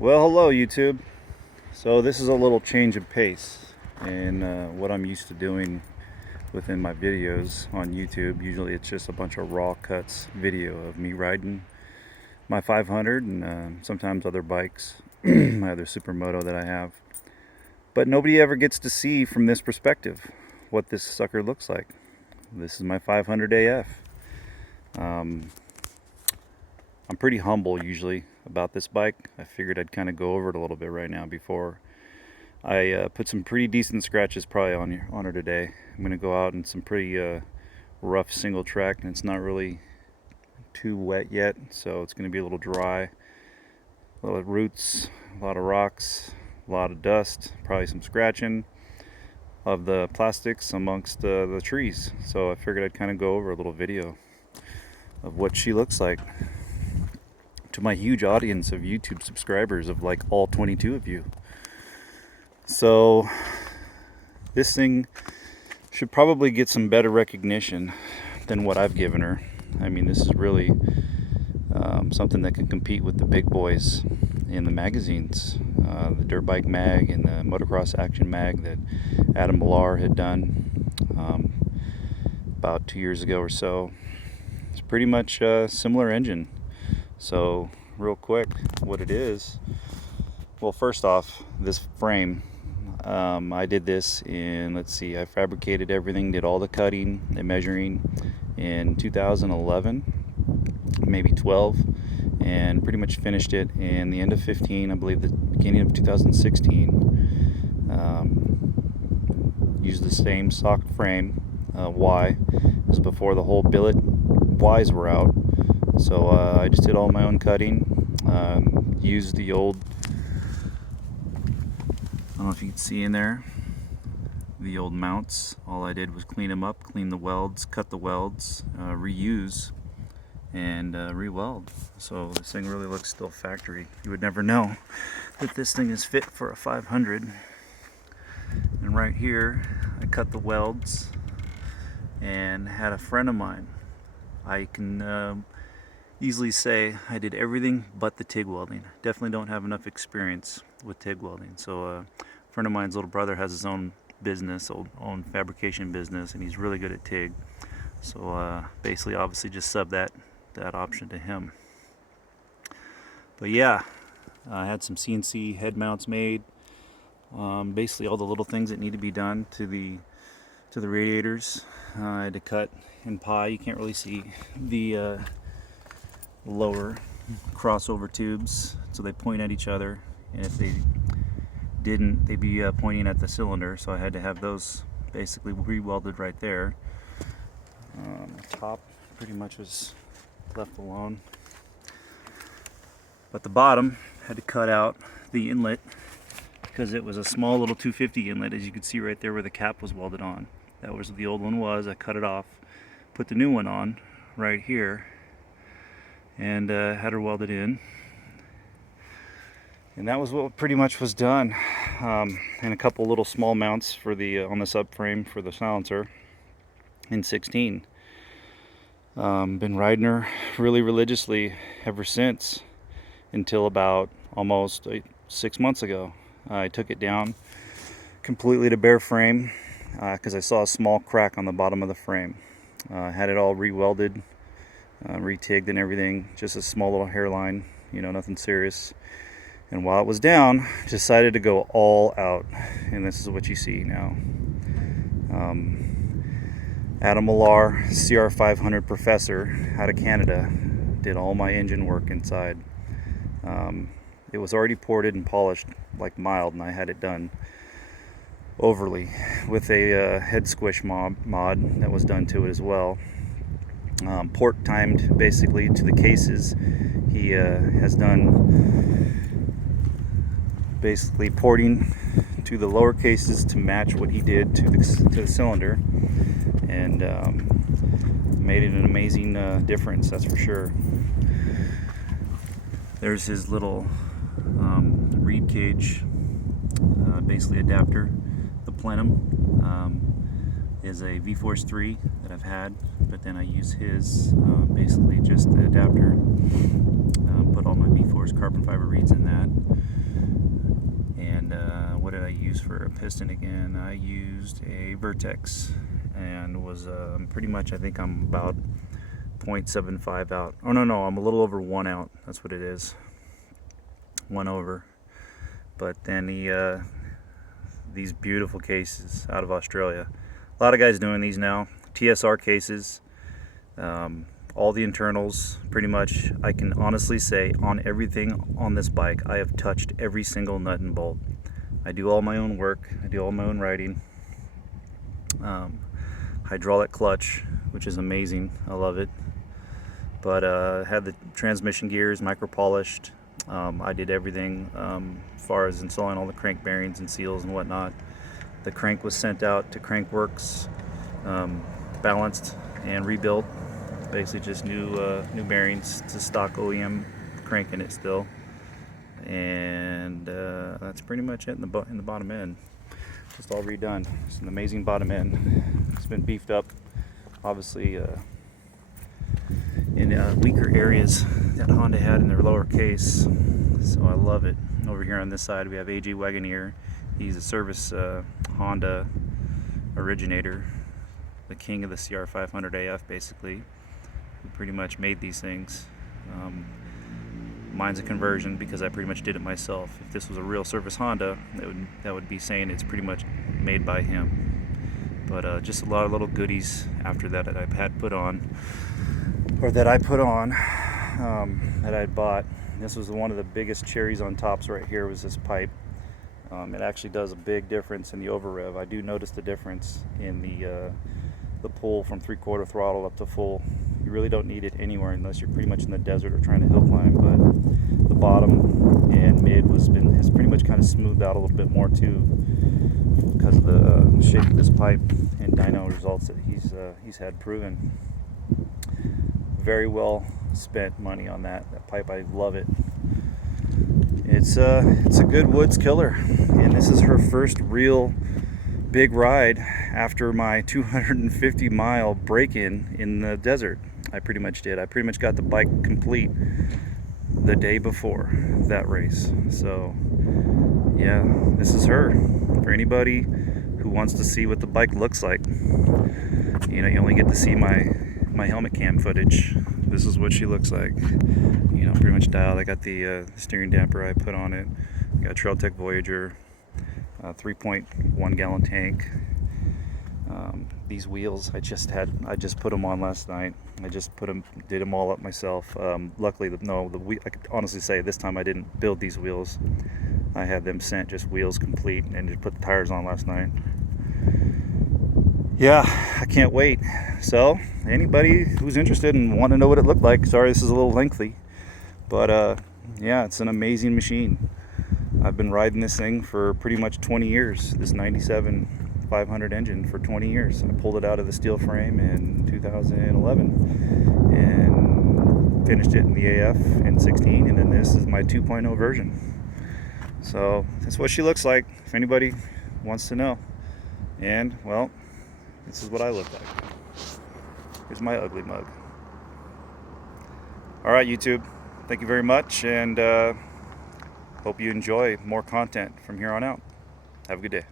Well, hello YouTube. So this is a little change of pace in what I'm used to doing within my videos on YouTube. Usually it's just a bunch of raw cuts video of me riding my 500 and sometimes other bikes, my other supermoto that I have. But nobody ever gets to see from this perspective what this sucker looks like. This is my 500AF. I'm pretty humble usually about this bike. I figured I'd kind of go over it a little bit right now before I put some pretty decent scratches probably on her today. I'm going to go out in some pretty rough single track, and it's not really too wet yet, so it's going to be a little dry. A lot of roots, a lot of rocks, a lot of dust, probably some scratching of the plastics amongst the trees. So I figured I'd kind of go over a little video of what she looks like to my huge audience of YouTube subscribers of like all 22 of you. So this thing should probably get some better recognition than what I've given her. I mean, this is really something that can compete with the big boys in the magazines, the Dirt Bike Mag and the Motocross Action Mag that Adam Millar had done about 2 years ago or so. It's pretty much a similar engine. So real quick, what it is, well, first off, this frame, I did this in, I fabricated everything, did all the cutting and measuring in 2011, maybe 12, and pretty much finished it in the end of 15, I believe the beginning of 2016. Used the same stock frame, Y, as before the whole billet Ys were out. So I just did all my own cutting, used the old, I don't know if you can see in there, the old mounts. All I did was clean them up, clean the welds, cut the welds, reuse, and re-weld. So this thing really looks still factory. You would never know that this thing is fit for a 500. And right here, I cut the welds and had a friend of mine. I can easily say I did everything but the TIG welding. Definitely don't have enough experience with TIG welding. So a friend of mine's little brother has his own business, own fabrication business, and he's really good at TIG. So basically, obviously, just sub that option to him. But yeah, I had some CNC head mounts made. Basically, all the little things that need to be done to the radiators. I had to cut in pie. You can't really see the lower crossover tubes, so they point at each other, and if they didn't, they'd be pointing at the cylinder, so I had to have those basically re-welded right there. The top pretty much was left alone, but the bottom had to cut out the inlet because it was a small little 250 inlet, as you can see right there where the cap was welded on. That was what the old one was. I cut it off, put the new one on right here, and had her welded in, and that was what pretty much was done. And a couple little small mounts for the on the subframe for the silencer in 16. Been riding her really religiously ever since, until about almost 6 months ago. I took it down completely to bare frame because I saw a small crack on the bottom of the frame. Had it all re-welded, re-tigged and everything, just a small little hairline, you know, nothing serious. And while it was down, decided to go all out, and this is what you see now. Adam Millar, CR500 professor out of Canada, did all my engine work inside. It was already ported and polished like mild, and I had it done overly with a head squish mod that was done to it as well. Port timed basically to the cases. He has done basically porting to the lower cases to match what he did to the cylinder, and made it an amazing difference, that's for sure. There's his little reed cage, basically adapter. The plenum is a V-Force 3 that I've had, but then I use his basically just the adapter, put all my B-Force carbon fiber reeds in that. And what did I use for a piston again? I used a Vertex, and was pretty much, I think I'm about 0.75 out. Oh no, I'm a little over 1 out. That's what it is. 1 over. But then these beautiful cases out of Australia. A lot of guys doing these now. TSR cases. All the internals, pretty much, I can honestly say on everything on this bike, I have touched every single nut and bolt. I do all my own work. I do all my own writing. Hydraulic clutch, which is amazing. I love it. But had the transmission gears micro polished. I did everything as far as installing all the crank bearings and seals and whatnot. The crank was sent out to Crankworks, balanced and rebuilt. Basically just new bearings to stock OEM crank in it still. And that's pretty much it in the bottom end. Just all redone. It's an amazing bottom end. It's been beefed up, obviously, in weaker areas that Honda had in their lower case. So I love it. Over here on this side we have AJ Wagoneer. He's a service Honda originator, the king of the CR500AF basically. Who pretty much made these things. Mine's a conversion because I pretty much did it myself. If this was a real service Honda, that would be saying it's pretty much made by him. But just a lot of little goodies after that I've had put on, or that I put on, that I bought. This was one of the biggest cherries on tops right here, was this pipe. It actually does a big difference in the over rev. I do notice the difference in the pull from 3/4 throttle up to full. You really don't need it anywhere unless you're pretty much in the desert or trying to hill climb, but the bottom and mid has pretty much kind of smoothed out a little bit more too, because of the shape of this pipe and dyno results that he's had proven. Very well spent money on that pipe. I love it. It's a good woods killer, and this is her first real big ride after my 250-mile break-in in the desert. I pretty much got the bike complete the day before that race. So yeah, this is her. For anybody who wants to see what the bike looks like, you only get to see my helmet cam footage. This is what she looks like. Pretty much dialed. I got the steering damper I put on it. I got Trail Tech Voyager, 3.1 gallon tank. These wheels I just put them on last night. I just did them all up myself. Luckily, I could honestly say this time I didn't build these wheels. I had them sent just wheels complete, and just put the tires on last night. Yeah, I can't wait. So anybody who's interested and want to know what it looked like, sorry this is a little lengthy, but yeah, it's an amazing machine. I've been riding this thing for pretty much 20 years, this 97 500 engine for 20 years. I pulled it out of the steel frame in 2011 and finished it in the AF in 16, and then this is my 2.0 version. So that's what she looks like, if anybody wants to know. And well, this is what I look like. Here's my ugly mug. Alright YouTube, thank you very much, and hope you enjoy more content from here on out. Have a good day.